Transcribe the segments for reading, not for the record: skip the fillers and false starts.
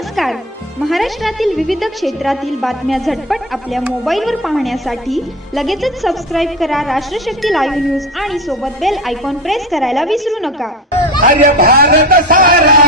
नमस्कार. महाराष्ट्रातील विविध क्षेत्रातील बातम्या झटपट आपल्या मोबाईलवर पाहण्यासाठी लगेचच सबस्क्राइब करा राष्ट्रशक्ती लाईव्ह न्यूज आणि सोबत बेल आयकॉन प्रेस करायला विसरू नका. अरे भारत सारा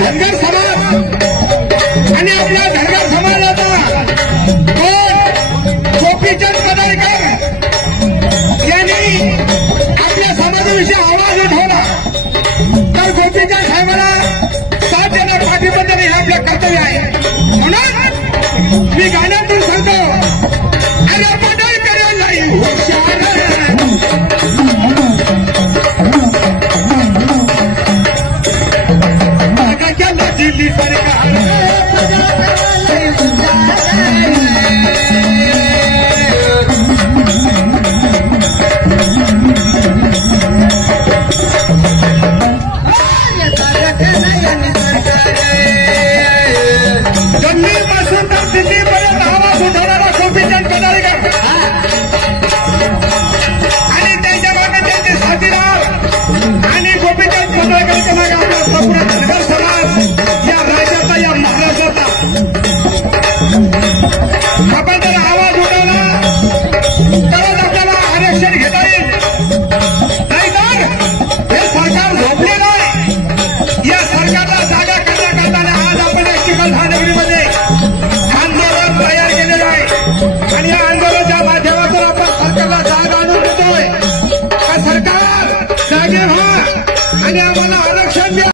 धनगर समाज आणि आपल्या धनगर समाजाचा गोपीचंद कदळकर यांनी आपल्या समाजाविषयी आवाज उठवला तर गोपीचंद साहेबांना साथ देणं पाठिंबा देणं हे आपलं कर्तव्य आहे. म्हणून मी गाण्यातून सांगतो, अरे बदल करायला दिल्ली सरकार जम्मूपासून तर दिल्लीपर्यंत आवाज उठवणारा गोपीचंद कदळकर आणि त्यांच्या मागे त्यांचे साथीदार आणि गोपीचंद कदळकरच्या मागे आपला संपूर्ण धनगर समाज या राज्याचा या महाराष्ट्राचा आपण जर आवाज उठवला तरच आपल्याला आरक्षण घेता येईल. नाहीतर हे सरकार झोपलेलं आहे. या सरकारला जागा करण्याकरता आज आपण चिखलठाणेमध्ये आंदोलन तयार केलेलं आहे आणि या आंदोलनाच्या माध्यमातून आपण सरकारला जागा आणून देतोय. सरकार जागे व्हा आणि आम्हाला आरक्षण द्या.